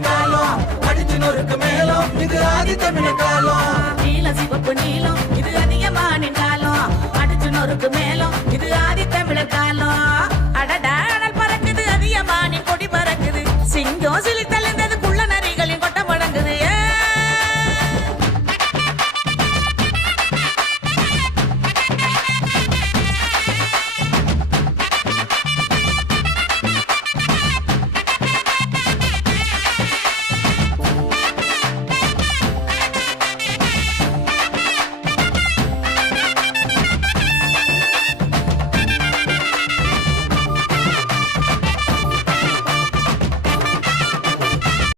காலம் அடிச்சு நொறுக்கு மேலும் இது ஆதி தமிழர் காலம் நீல சிவப்பு நீளம் இது அதிகமான காலம் அடிச்சு நொறுக்கு மேலும் இது ஆதி தமிழர் காலம் அடடா அனல் பறக்குது அதிகமான கொடி பறக்குது சிங்கம் சிலி